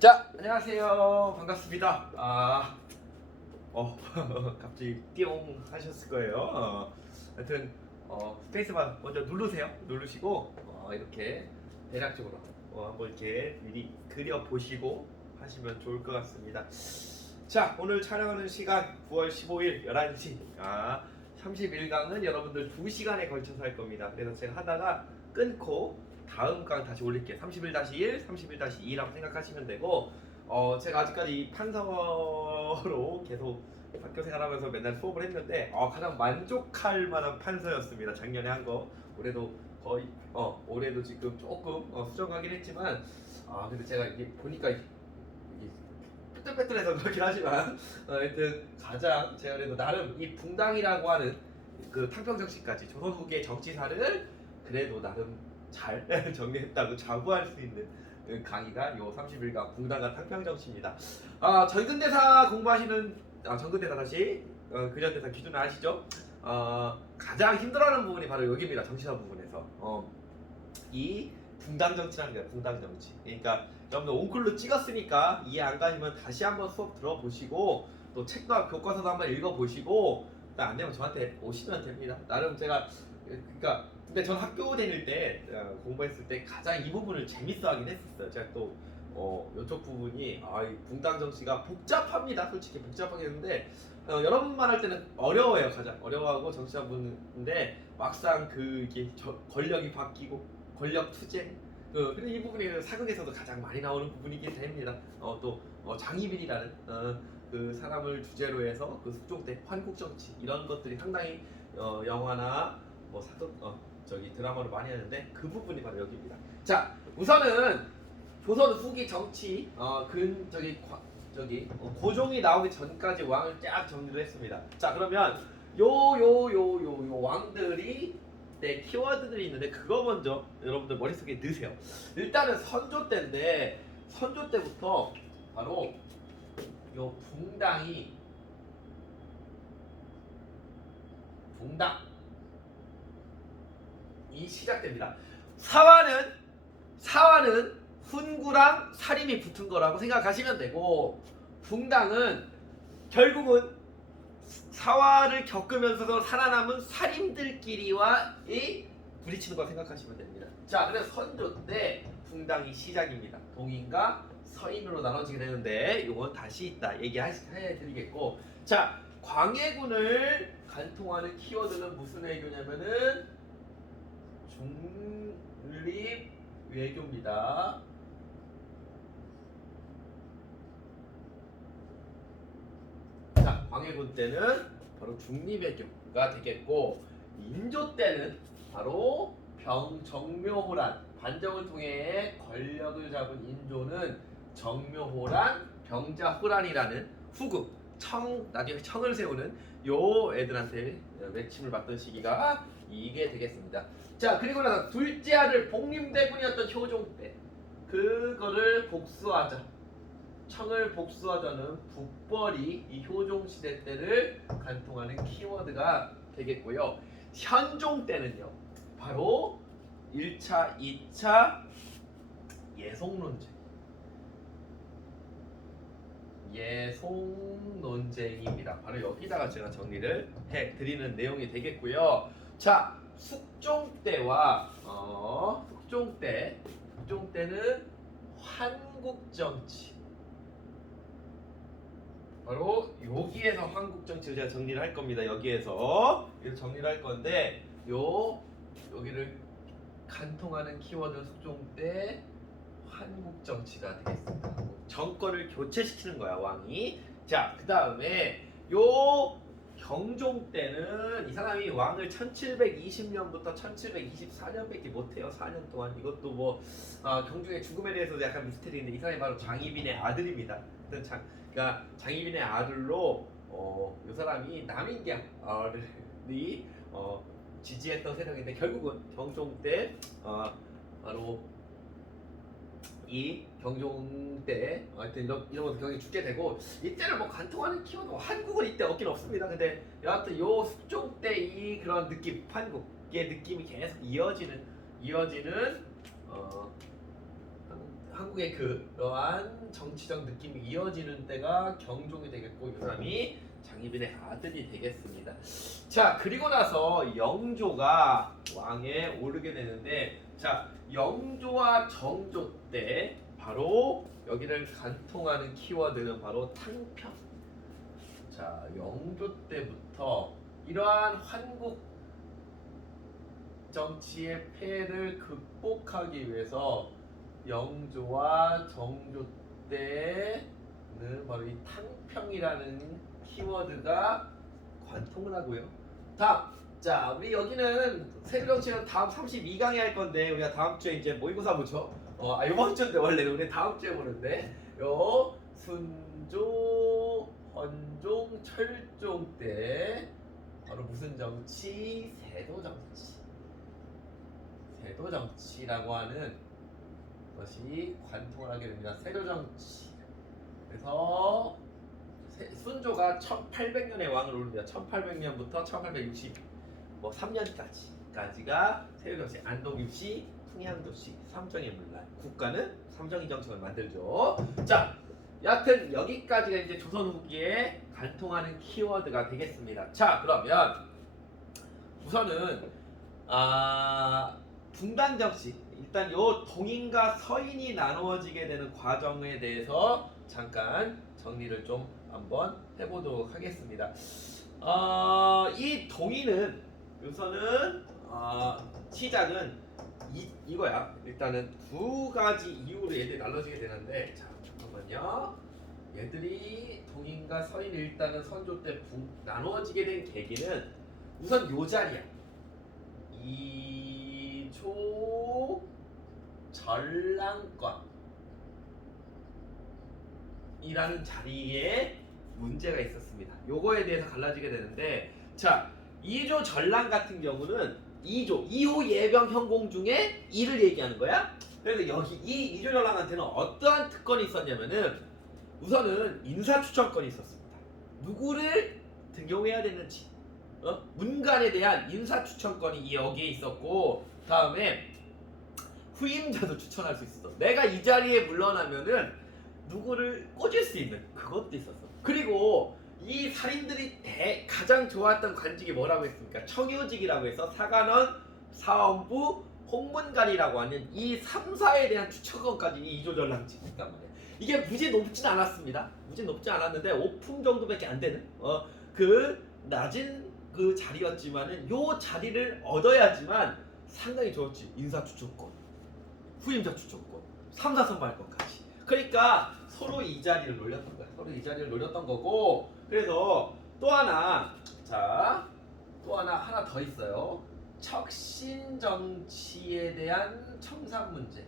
자, 안녕하세요. 반갑습니다. 갑자기 띠용 하셨을 거예요. 하여튼, 스페이스바 먼저 누르세요. 누르시고, 이렇게 대략적으로 한번 이렇게 미리 그려보시고 하시면 좋을 것 같습니다. 자, 오늘 촬영하는 시간 9월 15일 11시. 31강은 여러분들 2시간에 걸쳐서 할 겁니다. 그래서 제가 하다가 끊고 다음 강 다시 올릴게요. 31-1, 31-2라고 생각하시면 되고, 제가 아직까지 판서로 계속 학교 생활하면서 맨날 수업을 했는데 가장 만족할 만한 판서였습니다. 작년에 한 거. 올해도 거의 올해도 지금 조금 수정하긴 했지만 근데 제가 이게 보니까 이게 삐뚤빼뚤해서 그렇긴 하지만 하여튼 가장 제가 그래도 나름 이 붕당이라고 하는 그 탕평정치까지 조선 후기의 정치사를 그래도 나름 잘 정리했다고 자부할 수 있는 그 강의가 요 31강 붕당과 탕평정치입니다. 전근대사 공부하시는 전근대사 다시 근현대사 기준 아시죠? 가장 힘들어하는 부분이 바로 여기입니다. 정치사 부분에서 이 붕당정치라는 거예요. 붕당정치. 그러니까 여러분들 온클로 찍었으니까 이해 안 가시면 다시 한번 수업 들어보시고 또 책도 교과서도 한번 읽어보시고 안 되면 저한테 오시면 됩니다. 나름 제가 그러니까 근데 전 학교 다닐 때 공부했을 때 가장 이 부분을 재밌어하긴 했었어요. 제가 또 이쪽 부분이 이 붕당정치가 복잡합니다. 솔직히 복잡하긴 했는데 여러분만 할 때는 어려워요. 가장 어려워하고 정치자 분인데 막상 이게 권력이 바뀌고 권력 투쟁 그리고 이 부분이 사극에서도 가장 많이 나오는 부분이긴 됩니다. 또 장희빈이라는 그 사람을 주제로 해서 그 숙종 때 환국정치 이런 것들이 상당히 영화나 사극 드라마로 많이 하는데 그 부분이 바로 여기입니다. 자, 우선은 조선 후기 정치 고종이 나오기 전까지 왕을 쫙 정리를 했습니다. 자, 그러면 요 왕들이 키워드들이 있는데 그거 먼저 여러분들 머릿속에 넣으세요. 일단은 선조 때인데 선조 때부터 바로 요 붕당이 시작됩니다. 사화는 훈구랑 사림이 붙은 거라고 생각하시면 되고 붕당은 결국은 사화를 겪으면서도 살아남은 사림들끼리와 부딪히는 거 생각하시면 됩니다. 자, 그래서 선조 때 붕당이 시작입니다. 동인과 서인으로 나눠지게 되는데 이건 다시 이따 얘기해드리겠고, 자, 광해군을 관통하는 키워드는 무슨 외교냐면은 중립 외교입니다. 자, 광해군 때는 바로 중립 외교가 되겠고, 인조 때는 바로 정묘호란 반정을 통해 권력을 잡은 인조는 정묘호란, 병자호란이라는 후국 나중에 청을 세우는 요 애들한테 외침을 받던 시기가 이게 되겠습니다. 자, 그리고 나서 둘째 아들 복림대군이었던 효종 때 그거를 복수하자, 청을 복수하자는 북벌이 이 효종 시대 때를 관통하는 키워드가 되겠고요. 현종 때는요 바로 1차, 2차 예송논쟁입니다. 바로 여기다가 제가 정리를 해드리는 내용이 되겠고요. 자, 숙종 때는 환국정치. 바로 여기에서 한국정치를 제가 정리를 할 겁니다. 여기에서 정리를 할 건데 여기를 간통하는 키워드 숙종 때 한국정치가 되겠습니다. 정권을 교체시키는 거야, 왕이. 자, 그 다음에 경종 때는 이 사람이 왕을 1720년부터 1724년밖에 못해요. 4년 동안. 이것도 경종의 죽음에 대해서도 약간 미스테리인데 이 사람이 바로 장희빈의 아들입니다. 그러니까 장희빈의 아들로 이 사람이 남인경이 지지했던 세력인데 결국은 경종 때 바로 이 경종 때 하여튼 이런 것도 경이 죽게 되고, 이때는 관통하는 키워드 한국은 이때 없긴 없습니다. 근데 여하튼 요 숙종 때 이 그런 느낌, 한국의 느낌이 계속 이어지는 한국의 그러한 정치적 느낌이 이어지는 때가 경종이 되겠고 이 사람이 장희빈의 아들이 되겠습니다. 자 그리고 나서 영조가 왕에 오르게 되는데 자 영조와 정조 때 바로 여기를 관통하는 키워드는 바로 탕평. 자 영조 때부터 이러한 환국 정치의 폐해를 극복하기 위해서 영조와 정조 때는 바로 이 탕평이라는 키워드가 관통을 하고요. 다음, 자 우리 여기는 세종시는 다음 32강에 할 건데 우리가 다음 주에 이제 모의고사 보죠. 이번 주인데 원래는 우리 다음 주에 보는데 요 순조, 헌종, 철종 때 바로 무슨 정치? 세도 정치. 세도 정치라고 하는 것이 관통을 하게 됩니다. 세도 정치. 그래서 순조가 1800년에 왕을 오릅니다. 1800년부터 1863년까지가 세도 정치. 안동유시, 풍양도시, 삼정의 문란. 국가는 삼정의 정책을 만들죠. 자, 여하튼 여기까지가 이제 조선 후기에 관통하는 키워드가 되겠습니다. 자, 그러면 우선은 분단 정치 일단 요 동인과 서인이 나누어지게 되는 과정에 대해서 잠깐 정리를 좀 한번 해보도록 하겠습니다. 이 동인은 우선은 시작은 이거야. 일단은 두 가지 이유로 얘들이 나눠지게 되는데 자 잠깐만요. 얘들이 동인과 서인이 일단은 선조 때 나누어지게 된 계기는 우선 요 자리야. 이조 전랑권 이라는 자리에 문제가 있었습니다. 요거에 대해서 갈라지게 되는데 자 이조 전랑 같은 경우는 2호 예병 현공 중에 2를 얘기하는 거야. 그래서 여기 이 이조 전랑한테는 어떠한 특권이 있었냐면은 우선은 인사 추천권이 있었습니다. 누구를 등용해야 되는지 문간에 대한 인사 추천권이 여기에 있었고 다음에 후임자도 추천할 수 있었어. 내가 이 자리에 물러나면은 누구를 꽂을 수 있는 그것도 있었어. 그리고 이 살인들이 가장 좋아했던 관직이 뭐라고 했습니까? 청요직이라고 해서 사관원, 사원부, 홍문관이라고 하는 이 3사에 대한 추천권까지 이 이조전랑직이 있단 말이야. 이게 무지 높진 않았습니다. 무지 높지 않았는데 5품 정도밖에 안 되는 그 낮은 그 자리였지만은 요 자리를 얻어야지만 상당히 좋았지. 인사 추천권, 후임자 추천권, 3사 선발권까지. 그러니까 서로 이 자리를 노렸던 거야. 서로 이 자리를 노렸던 거고. 그래서 또 하나 더 있어요. 척신 정치에 대한 청산 문제.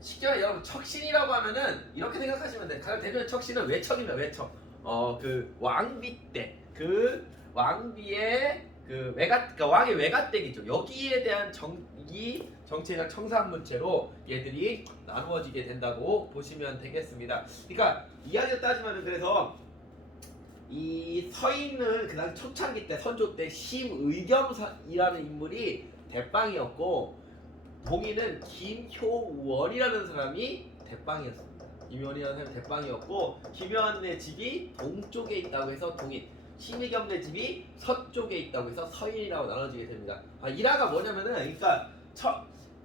쉽게 말해 여러분 척신이라고 하면은 이렇게 생각하시면 돼. 가장 대표적인 척신은 외척입니다. 외척. 그 왕비 때 그 왕비의 그 그러니까 왕의 외가댁이죠. 여기에 대한 이 정치적 청산 문제로 얘들이 나누어지게 된다고 보시면 되겠습니다. 그러니까 이야기를 따지면은 그래서 이 서인은 그다음 초창기 때 선조 때 심의겸이라는 인물이 대빵이었고 동인은 김효원이라는 사람이 대빵이었습니다. 김효원이라는 사람이 대빵이었고 김효원의 집이 동쪽에 있다고 해서 동인, 심의겸의 집이 서쪽에 있다고 해서 서인이라고 나눠지게 됩니다. 일화가 뭐냐면은 그러니까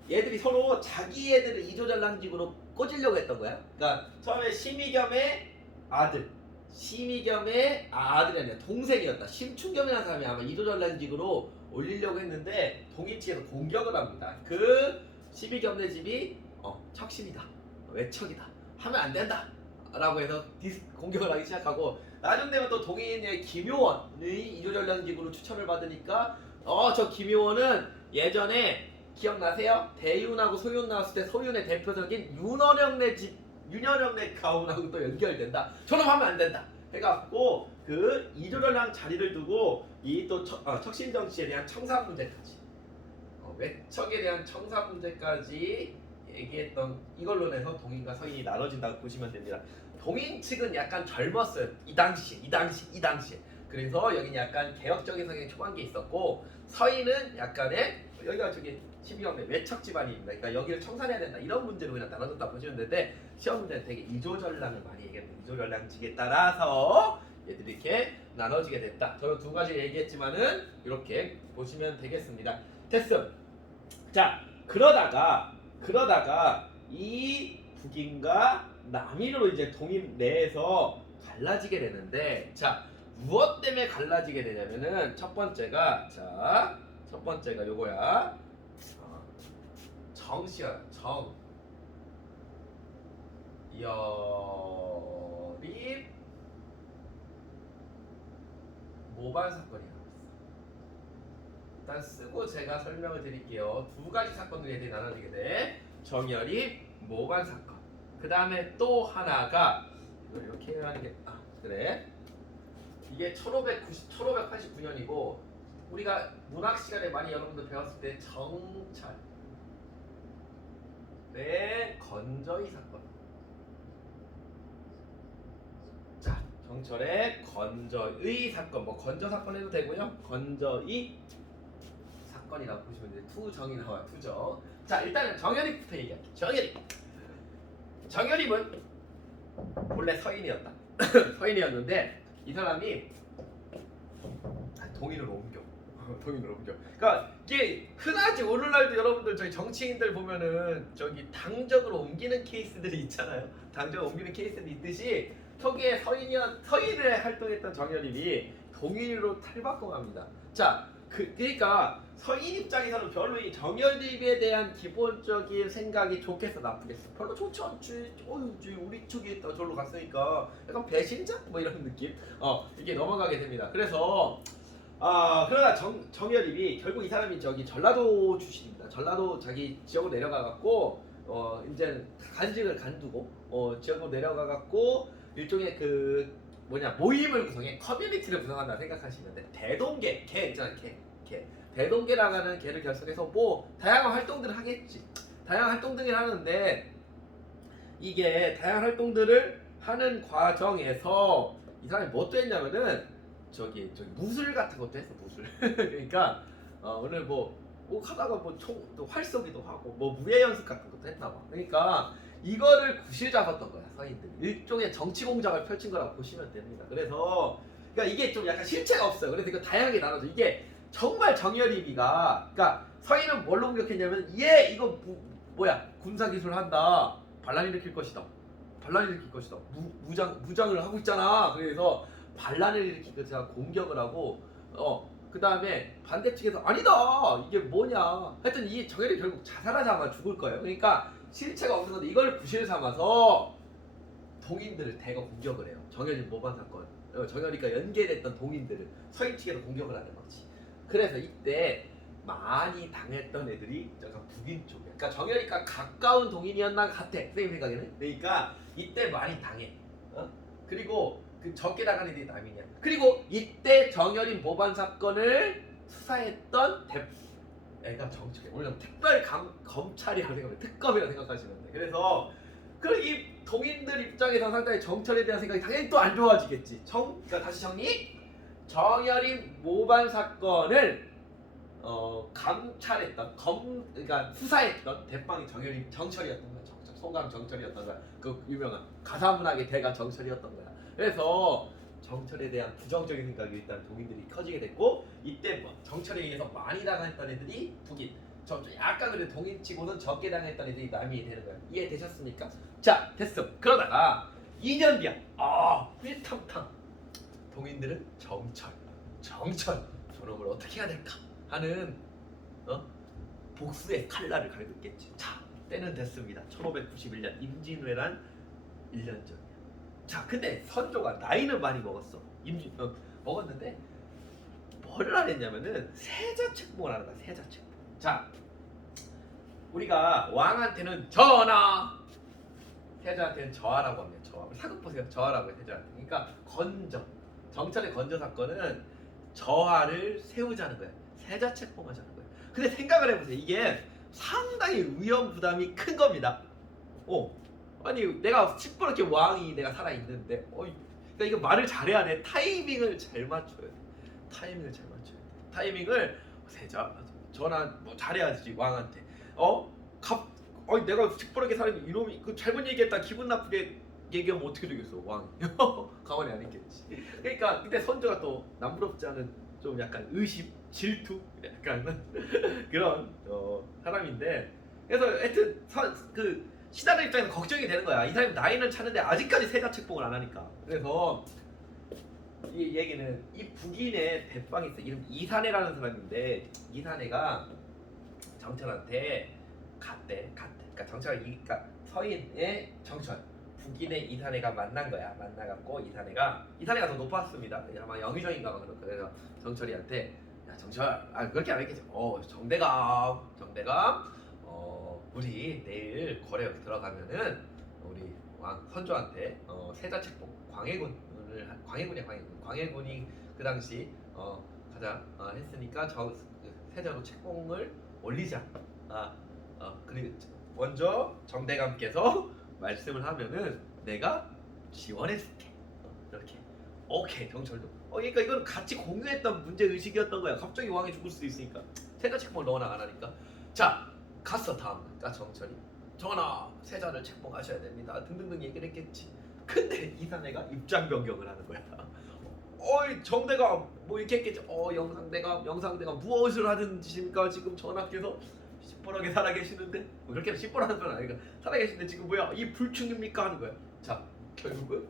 얘들이 서로 자기 애들을 이조전랑직으로 꽂으려고 했던 거야. 그러니까 처음에 심의겸의 아들이 아니라 동생이었다. 심충겸이라는 사람이 아마 이조전랑직으로 올리려고 했는데 동인 측에서 공격을 합니다. 그 심의겸의 집이 척신이다, 외척이다, 하면 안 된다 라고 해서 공격을 하기 시작하고 나중 되면 또 동인의 김효원의 이조전랑직으로 추천을 받으니까 저 김효원은 예전에 기억나세요? 대윤하고 소윤 나왔을 때 소윤의 대표적인 윤원영네 가훈하고 또 연결된다. 저놈 하면 안 된다. 해갖고 그 이조전랑 자리를 두고 이 또 척신 정치에 대한 청산 문제까지, 외척에 대한 청산 문제까지 얘기했던 이걸로 해서 동인과 서인이 나눠진다고 보시면 됩니다. 동인 측은 약간 젊었어요. 이 당시에. 그래서 여기는 약간 개혁적인 성향이 초반기에 있었고 서인은 약간의 여기가 저기 12형제 외척 집안입니다. 그러니까 여기를 청산해야 된다 이런 문제로 그냥 나눠졌다 보시면 되는데 시험 문제는 되게 이조전랑을 많이 얘기합니다. 이조전랑직에 따라서 얘들이 이렇게 나눠지게 됐다. 저는 두 가지 얘기했지만은 이렇게 보시면 되겠습니다. 됐음. 자 그러다가 이 북인과 남인으로 이제 동인 내에서 갈라지게 되는데 자 무엇 때문에 갈라지게 되냐면은 첫 번째가 요거야. 정시야 정열입 모반 사건이 나왔어. 일단 쓰고 제가 설명을 드릴게요. 두 가지 사건으로 얘들이 나눠지게 돼. 정열입 모반 사건. 그 다음에 또 하나가 이걸 이렇게 하는 게 그래. 이게 1589년이고 우리가 문학 시간에 많이 여러분들 배웠을 때 정철의 건저희 사건. 자, 정철의 건저의 사건. 뭐 건저 사건 해도 되고요. 건저의 사건이라고 보시면 이제 투정이 나와요. 투정. 자, 일단은 정열입부터 얘기할게요. 정열입은 원래 서인이었다. 서인이었는데 이 사람이 동인으로 옮겨. 그러니까 이게 흔하지. 오늘날도 여러분들 저희 정치인들 보면은 저기 당적으로 옮기는 케이스들이 있잖아요. 당적으로 옮기는 케이스들이 있듯이 거기에 서인을 활동했던 정열입이 동인으로 탈바꿈합니다. 자, 그러니까 서인 입장에서는 별로 이 정열입에 대한 기본적인 생각이 좋겠어 나쁘겠어? 별로 좋지 않지. 우리 쪽이 저로 갔으니까 약간 배신자? 뭐 이런 느낌? 이게 넘어가게 됩니다. 그래서 그러다 정열입이 결국 이 사람이 저기 전라도 출신입니다. 전라도 자기 지역으로 내려가갖고 이제 간직을 간두고 지역으로 내려가갖고 일종의 그 모임을 구성해 커뮤니티를 구성한다 생각하시면 돼. 대동계 개 있잖아 개 대동계라고 하는 개를 결성해서 뭐 다양한 활동들을 하겠지. 다양한 활동들을 하는데 이게 다양한 활동들을 하는 과정에서 이 사람이 뭣도 했냐면은 저기 무술 같은 것도 했어. 무술. 그러니까 오늘 뭐 하다가 또 활쏘기도 하고 뭐 무예 연습 같은 것도 했나 봐. 그러니까 이거를 구실 잡았던 거야 서인들이. 일종의 정치 공작을 펼친 거라고 보시면 됩니다. 그래서 그러니까 이게 좀 약간 실체가 없어요. 그래서 이거 다양하게 나눠져. 이게 정말 정열입이가 그러니까 서인은 뭘로 공격했냐면 이거 군사 기술 한다. 반란 일으킬 것이다. 무장을 하고 있잖아. 그래서 반란을 일으키고 제가 공격을 하고 그 다음에 반대측에서 아니다 이게 뭐냐 하여튼 이 정열이 결국 자살하자마자 죽을 거예요. 그러니까 실체가 없는 건데 이걸 구실 삼아서 동인들을 대거 공격을 해요. 정열이 모반 사건. 정열이가 연계됐던 동인들을 서인 측에서 공격을 하는 거지. 그래서 이때 많이 당했던 애들이 약간 북인 쪽이야. 그러니까 정열이가 가까운 동인이었나 같아 선생님 생각에는. 그러니까 이때 많이 당해. 그리고 그 적게 나간 애들이 남이냐. 그리고 이때 정열이 모반 사건을 수사했던 애가 정치계. 물론 특별 검찰이라고 생각하면 특검이라고 생각하시면 돼. 그래서 이 동인들 입장에서 상당히 정철에 대한 생각이 당연히 또 안 좋아지겠지. 그러니까 다시 정리. 정열이 모반 사건을 감찰했던 그러니까 수사했던 대빵이 정철이었던 거야. 송강 정철이었던 거야. 그 유명한 가사문학의 대가 정철이었던 거야. 그래서 정철에 대한 부정적인 생각이 일단 동인들이 커지게 됐고 이때 정철에 의해서 많이 당했던 애들이 북인. 약간 그래도 동인치고는 적게 당했던 애들이 남이 되는 거야. 이해되셨습니까? 자, 됐어. 그러다가 2년 뒤야. 휘탐탐. 동인들은 정철. 저놈을 어떻게 해야 될까 하는 복수의 칼날을 갈겼겠지. 자, 때는 됐습니다. 1591년 임진왜란 1년 전이야. 자, 근데 선조가 나이는 많이 먹었어. 먹었는데 뭐를 안 했냐면은 세자책봉을 하는 거야. 세자책봉. 자, 우리가 왕한테는 전하, 세자한테는 저하라고 합니다. 저하. 사극 보세요. 저하라고 해요. 세자한테. 그러니까 정철의 건저 사건은 저하를 세우자는 거야. 세자책봉하자는 거야. 근데 생각을 해보세요. 이게 상당히 위험 부담이 큰 겁니다. 아니 내가 시뻘겋게 왕이 내가 살아있는데 그러니까 이거 말을 잘해야 돼. 타이밍을 잘 맞춰야 돼. 타이밍을 세자 전화 뭐 잘해야지 왕한테. 내가 시뻘겋게 사는 이놈이 그 잘못 얘기했다 기분 나쁘게 얘기하면 어떻게 되겠어 왕이. 가만히 안 있겠지. 그러니까 그때 선조가 또 남부럽지 않은 좀 약간 의심, 질투, 약간 그런 사람인데, 그래서 하여튼 그 신하들 입장에서 걱정이 되는 거야. 이 사람이 나이는 차는데 아직까지 세자 책봉을 안 하니까. 그래서 이 얘기는 이 북인의 대빵이 있어. 이름 이산해라는 사람인데, 이산해가 정철한테 갔대. 그러니까 그러니까 서인의 정철, 북인의 이산해가 만난 거야. 만나갖고 이산해가 더 높았습니다. 아마 영의정인가 그럴 거야. 그래서 정철이한테, 야 정철, 그렇게 안 했겠지. 정대감, 우리 내일 거래 들어가면은 우리 왕 선조한테 세자 책봉 광해군이 그 당시 가자 했으니까 저 세자로 책봉을 올리자. 그리고 먼저 정대감께서 말씀을 하면은 내가 지원해줄게. 이렇게. 오케이. 정철도. 그러니까 이건 같이 공유했던 문제 의식이었던 거야. 갑자기 왕이 죽을 수도 있으니까 세자 책봉을 너나 안 하니까. 자, 갔어. 다음날. 정철이 전하, 세자를 책봉하셔야 됩니다. 등등등 얘기를 했겠지. 근데 이산해가 입장 변경을 하는 거야. 정대감 뭐 이렇게 했겠지. 영상대감 무엇을 하는 짓입니까? 지금 전하께서 시뻘겋게 살아계시는데, 뭐 그렇게 시뻘하는 건 아니니까 살아계시는데 지금 뭐야? 이 불충입니까? 하는 거야. 자, 결국은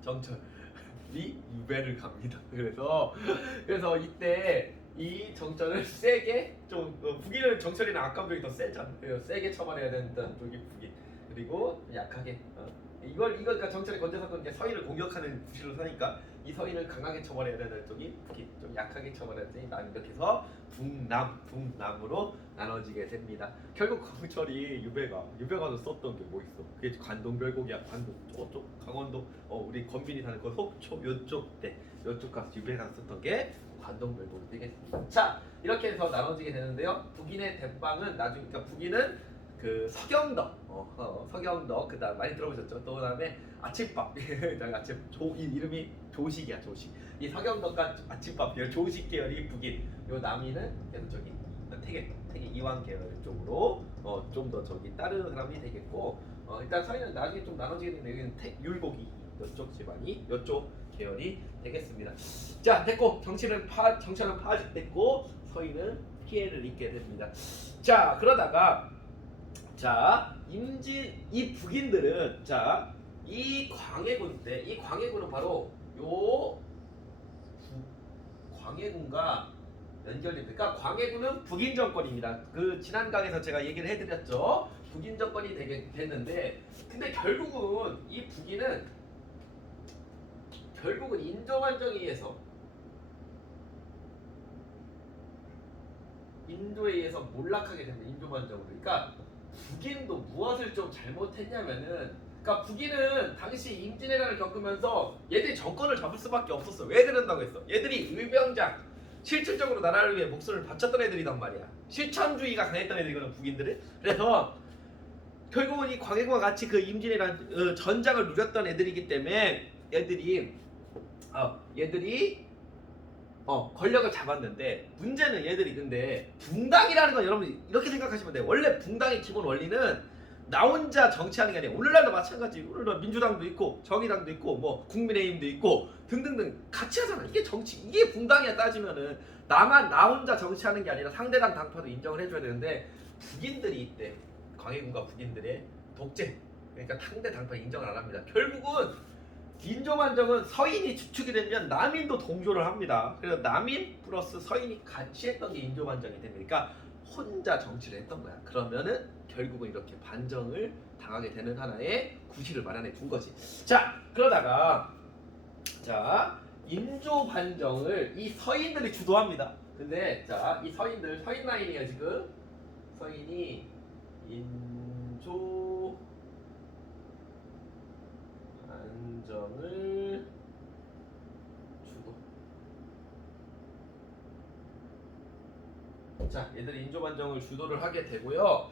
정철이 유배를 갑니다. 그래서 이때 이 정철을 세게 좀 북인은 정철이나 악감정이 더 세잖아. 그래서 세게 처벌해야 된다는 쪽이 북인. 그리고 약하게 그러니까 정철이 건재사건 이제 서인을 공격하는 구실로 서니까 이 서인을 강하게 처벌해야 되는 쪽이 북인, 좀 약하게 처벌해야 되는 이렇게 해서 북남으로 나눠지게 됩니다. 결국 정철이 유배가서 썼던 게 뭐 있어? 그게 관동별곡이야. 관동 저쪽 강원도 우리 건빈이 사는 거 속초 요쪽 가서 유배가서 썼던 게 관동별곡이 되겠습니다. 자, 이렇게 해서 나눠지게 되는데요. 북인의 대빵은 나중에, 그러니까 북인은 그 서경덕 그다음 많이 들어보셨죠? 또 그다음에 아침밥 이름이 조식이야. 조식. 이 서경덕과 아침밥 조식 계열이 북인. 요 남인은 계속 저기 태계 이왕 계열 쪽으로 좀 더 저기 다른 사람이 되겠고, 일단 서인은 나중에 좀 나눠지게 되는 여기는 율곡이 이쪽 집안이 이쪽 계열이 되겠습니다. 자, 됐고 정철은 파직됐고 서인은 피해를 입게 됩니다. 자, 그러다가 이 북인들은 이 광해군은 바로 요 광해군과 연결됩니다. 그러니까 광해군은 북인 정권입니다. 그 지난 강에서 제가 얘기를 해드렸죠. 북인 정권이 됐는데, 근데 결국은 이 북인은 인조반정에 의해서 몰락하게 됩니다. 인조반정으로. 그러니까 북인도 무엇을 좀 잘못했냐면은, 그러니까 북인은 당시 임진왜란을 겪으면서 얘들이 정권을 잡을 수밖에 없었어. 왜 그런다고 했어? 얘들이 의병장, 실질적으로 나라를 위해 목숨을 바쳤던 애들이란 말이야. 실천주의가 강했던 애들이거든, 북인들은. 그래서 결국은 이 광해군과 같이 그 임진왜란 전장을 누렸던 애들이기 때문에 얘들이 권력을 잡았는데, 문제는 얘들이 근데 붕당이라는 건 여러분 이렇게 생각하시면 돼요. 원래 붕당의 기본 원리는 나 혼자 정치하는 게 아니라, 오늘날도 마찬가지. 오늘날 민주당도 있고 정의당도 있고 뭐 국민의힘도 있고 등등등 같이 하잖아. 이게 정치, 이게 붕당이야. 따지면은 나 혼자 정치하는 게 아니라 상대당 당파도 인정을 해줘야 되는데, 북인들이 이때 광해군과 북인들의 독재, 그러니까 상대 당파 인정을 안 합니다. 결국은 인조반정은 서인이 주축이 되면 남인도 동조를 합니다. 그래서 남인 플러스 서인이 같이 했던 게 인조반정이 됩니까? 혼자 정치를 했던 거야. 그러면은 결국은 이렇게 반정을 당하게 되는 하나의 구실을 마련해 둔 거지. 자, 그러다가 인조반정을 이 서인들이 주도합니다. 근데 이 서인 라인이에요 지금. 서인이 인조 반정을 주도. 얘들이 인조반정을 주도를 하게 되고요.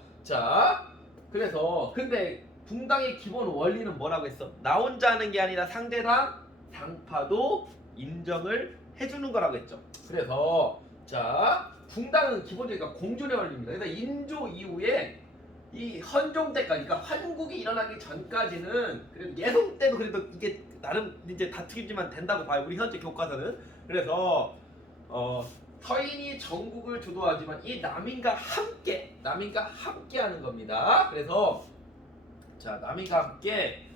그래서 근데 붕당의 기본 원리는 뭐라고 했어? 나 혼자 하는 게 아니라 상대당 당파도 인정을 해주는 거라고 했죠. 그래서 붕당은 기본적으로 공존에 걸립니다. 그래서 인조 이후에 이 헌종 때까지, 그러니까 환국이 일어나기 전까지는 그래도 예성 때도 그래도 이게 나름 이제 다투기지만 된다고 봐요. 우리 현재 교과서는. 그래서 서인이 전국을 주도하지만 이 남인과 함께 하는 겁니다. 그래서 자, 남인과 함께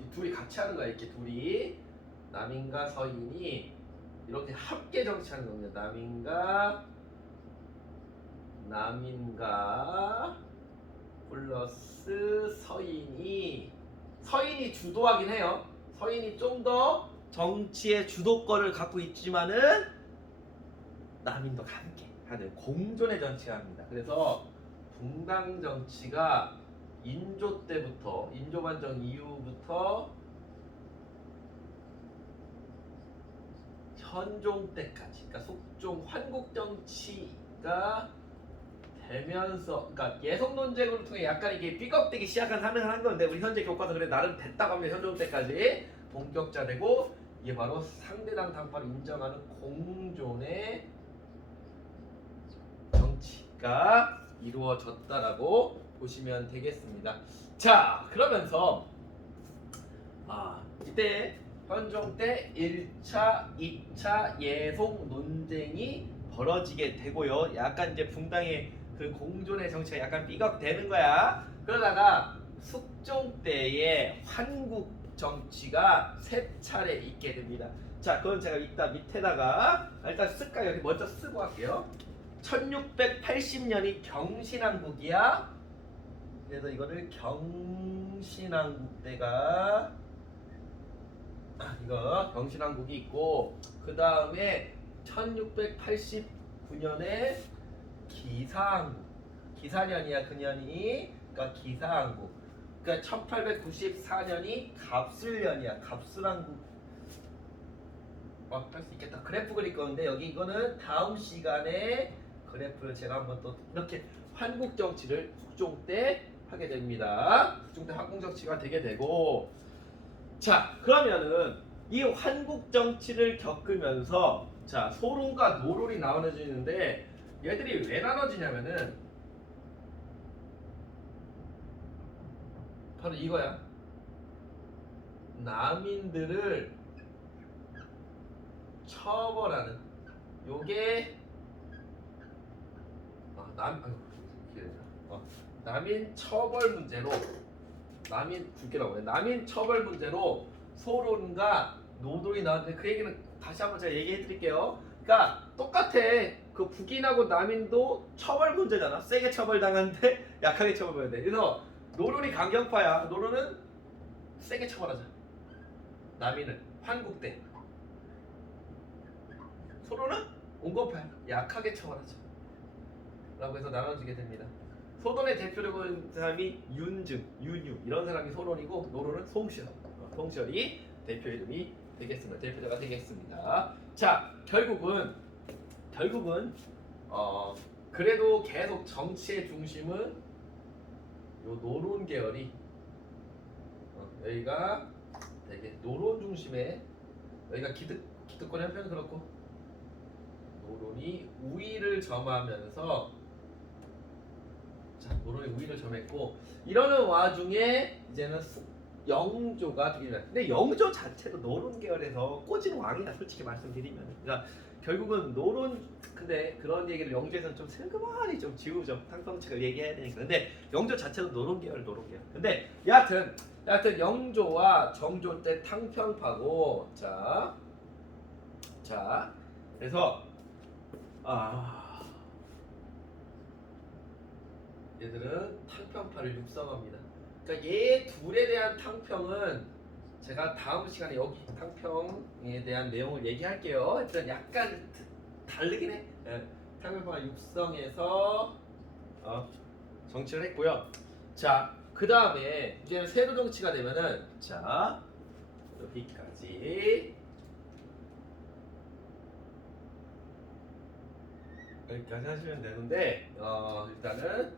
이 둘이 같이 하는 거야. 이렇게 둘이 남인과 서인이 이렇게 함께 정치하는 겁니다. 남인과 플러스 서인이 주도하긴 해요. 서인이 좀 더 정치의 주도권을 갖고 있지만은 남인도 함께 하는 공존의 정치가 합니다. 그래서 붕당 정치가 인조 때부터, 인조반정 이후부터 현종 때까지, 그러니까 속종 환국 정치가 되면서, 그러니까 예성 논쟁을 통해 약간 이게 삐걱대기 하는 건데, 우리 현재 교과서 그래 나름 됐다고 하면 현종 때까지 본격화되고, 이게 바로 상대당 당파를 인정하는 공존의 정치가 이루어졌다라고 보시면 되겠습니다. 자, 그러면서 이때 현종 때 1차, 2차 예송 논쟁이 벌어지게 되고요. 약간 이제 붕당의 그 공존의 정치가 약간 삐걱대는 거야. 그러다가 숙종 때의 환국 정치가 세 차례 있게 됩니다. 자, 그건 제가 이따 밑에다가 일단 쓸까요? 여기 먼저 쓰고 할게요. 1680년이 경신왕국이야. 그래서 이거를 경신왕국 때가 이거 경신왕국이 있고, 그 다음에 1689년에 기사왕국, 기사년이야 그년이, 그러니까 기사왕국. 그러니까 1894년이 갑술년이야, 갑술왕국. 할 수 있겠다. 그래프 그릴 건데 여기 이거는 다음 시간에 그래프를 제가 한번 또 이렇게 환국 정치를 숙종 때 하게 됩니다. 숙종 때 환국 정치가 되게 되고, 자, 그러면은 이 환국 정치를 겪으면서 자, 소론과 노론이 나눠지는데, 얘들이 왜 나눠지냐면은 바로 이거야. 남인들을 처벌하는, 요게 남인 처벌 문제로, 남인 국기라고 해. 남인 처벌 문제로 소론과 노론이 나왔는데, 그 얘기는 다시 한번 제가 얘기해 드릴게요. 그러니까 똑같아. 그 북인하고 남인도 처벌 문제잖아. 세게 처벌당하는데 약하게 처벌해야 돼. 그래서 노론이 강경파야. 노론은 세게 처벌하자. 남인은 환국 때. 소론은 온건파야. 약하게 처벌하자. 라고 해서 나눠지게 됩니다. 소론의 대표적인 사람이 윤증, 윤유 이런 사람이 소론이고, 노론은 송시열. 송시열이 대표 이름이 되겠습니다. 대표자가 되겠습니다. 자, 결국은 그래도 계속 정치의 중심은 요 노론 계열이, 여기가 되게 노론 중심의, 여기가 기득권 형편 그렇고, 노론이 우위를 점하면서, 자, 노론이 우위를 점했고, 이러는 와중에 이제는 영조가 되기는. 근데 영조 자체도 노론 계열에서 꽂은 왕이다, 솔직히 말씀드리면. 그러니까 결국은 노론, 근데 그런 얘기를 영조에서는 좀 슬그머니 좀 지우죠. 탕평책을 얘기해야 되니까. 근데 영조 자체도 노론 계열. 근데 여하튼 영조와 정조 때 탕평파고, 자, 그래서 얘들은 탕평파를 육성합니다. 그러니까 얘 둘에 대한 탕평은 제가 다음 시간에 여기 탕평에 대한 내용을 얘기할게요. 일단 약간 다르긴 해. 탕평파 육성에서 정치를 했고요. 자, 그 다음에 이제는 세로 정치가 되면은, 자, 여기까지 하시면 되는데, 일단은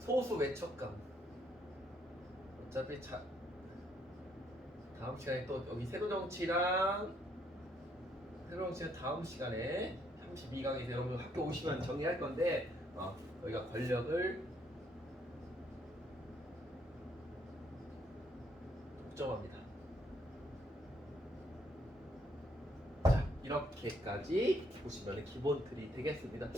소수 외척감. 어차피 다음 시간에 또 여기 세로 정치는 다음 시간에 32강에서 여러분 학교 오시면 정리할 건데 여기가 권력을 독점합니다. 자, 이렇게까지 보시면 기본 틀이 되겠습니다.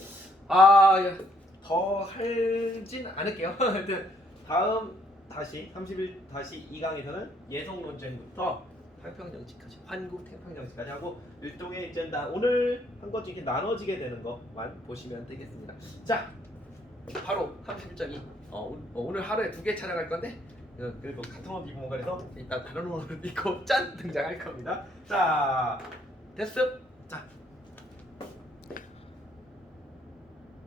더 하진 않을게요. 하여튼 다음 다시 31-2강에서는 예성 논쟁부터太평정치까지 환국 태평정치까지 하고 일종의 이제 오늘 한 것 중에 나눠지게 되는 것만 보시면 되겠습니다. 자, 바로 31.2 오늘 하루에 2개 촬영할 건데 그리고 같은 옷 입은 공간에서 일단 다른 옷을 입고 짠 등장할 겁니다. 자, 됐음. 자,